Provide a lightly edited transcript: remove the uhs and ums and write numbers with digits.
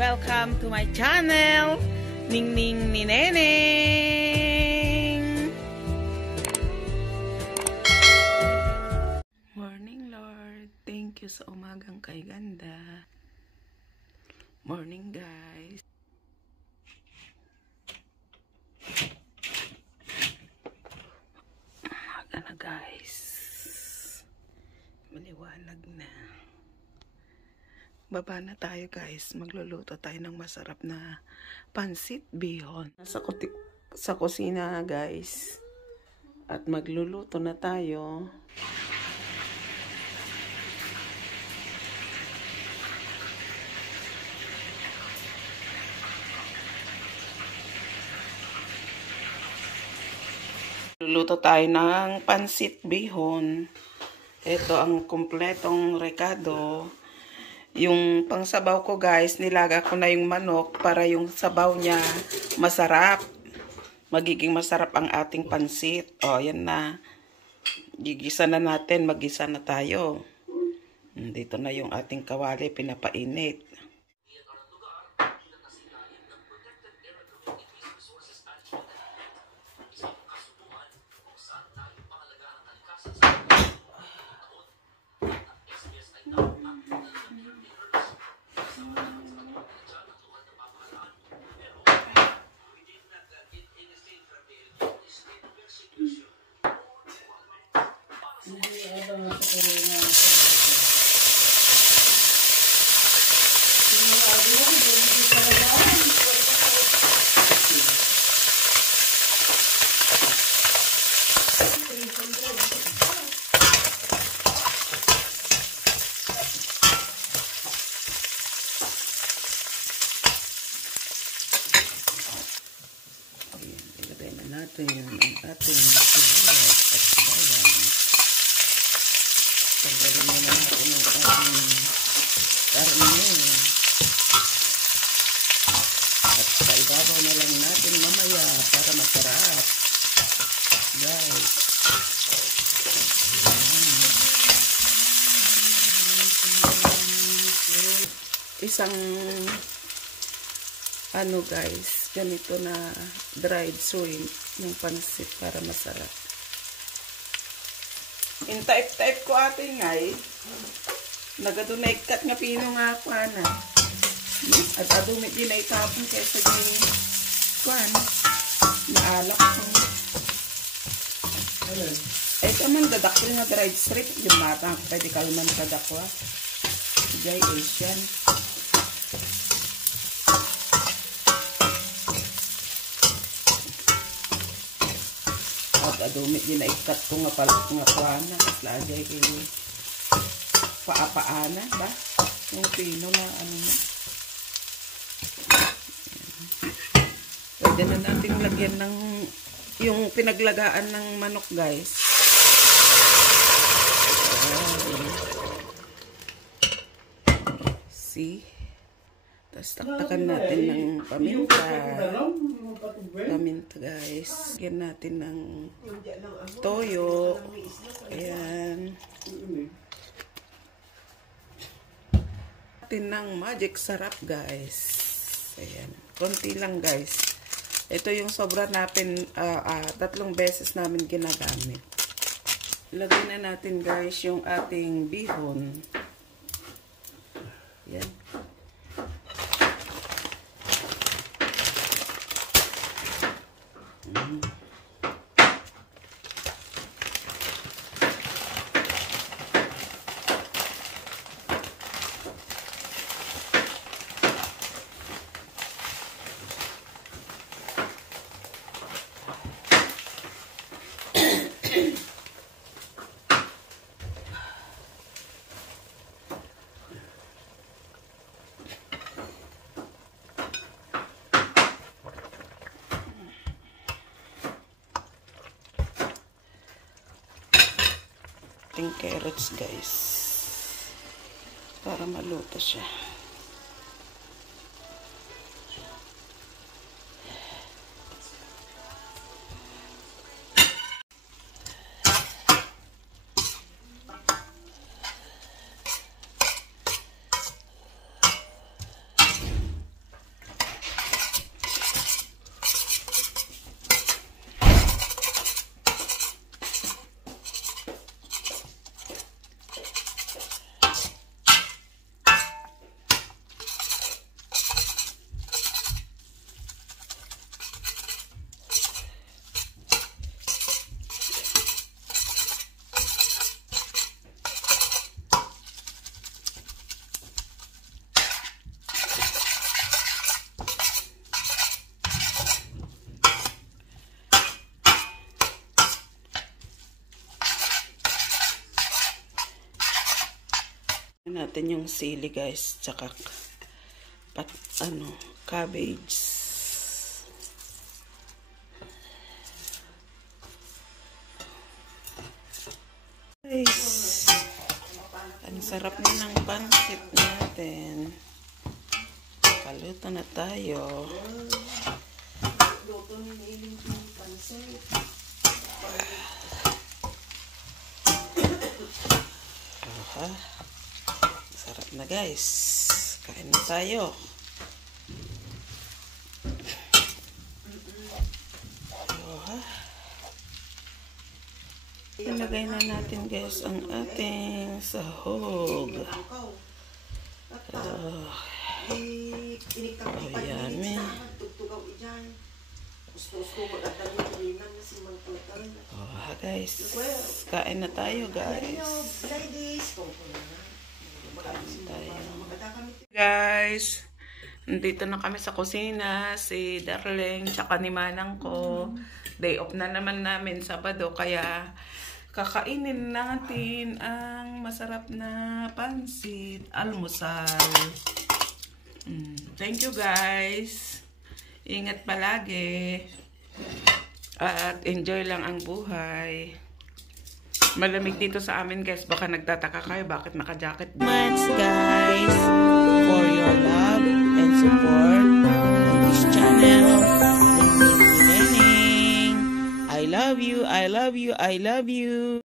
Welcome to my channel, Ningning ni Neneng. Morning, Lord. Thank you sa umagang kay ganda. Morning, guys. Umaga na, guys. Maliwanag na. Baba na tayo, guys. Magluluto tayo ng masarap na pansit bihon. Sa kusina, guys. At magluluto na tayo. Luluto tayo ng pansit bihon. Ito ang kumpletong rekado. Yung pangsabaw ko, guys, nilaga ko na yung manok para yung sabaw niya masarap. Magiging masarap ang ating pansit. O, yan na. Gigisa na natin. Magisa na tayo. Dito na yung ating kawali. Pinapainit. Ilagay na natin ang ating sibuyas at bawang. Tanggalin na natin ang ating karne. At sa ibabaw na lang natin mamaya para masarap. Guys. Isang guys, ganito na dried shrimp ng pansit para masarap. In type ko atin ngay. Nagadunay kat nga pino nga kuana. At adumit din ay tapon kaysa din kuan. Naalak ko. Ay kaman dadakil nga dried shrimp. Yung matang pwede kalman kadakwa. Jay Asian. Adumit din na ikat ko nga kuana at lagay kayo paapaana ba yung pino na ano na pwede na natin lagyan ng yung pinaglagaan ng manok, guys. See, tapos taktakan natin ng paminta, guys. Lagyan natin ng toyo. Ayan. Natin ng magic sarap, guys. Ayan. Konti lang, guys. Ito yung sobra natin, 3 beses namin ginagamit. Lagyan na natin, guys, yung ating bihon. Ayan. Carrots, guys, para maluto siya. natin yung sili guys, tsaka cabbage. Guys, ang sarap na ng pansit natin. Kaluto na tayo. Sarap na guys. Kain na tayo. Ilagay na natin guys ang ating sahog. Yummy. Guys, kain na tayo guys. Guys, nandito na kami sa kusina. Si Darling, tsaka ni Manang ko. Day off na naman namin Sabado, kaya kakainin natin ang masarap na pansit almusal. Thank you guys. Ingat palagi. At enjoy lang ang buhay. Malamig dito sa amin guys. Baka nagtataka kayo bakit naka-jacket. Thanks guys for your love and support on this channel. I love you, I love you, I love you.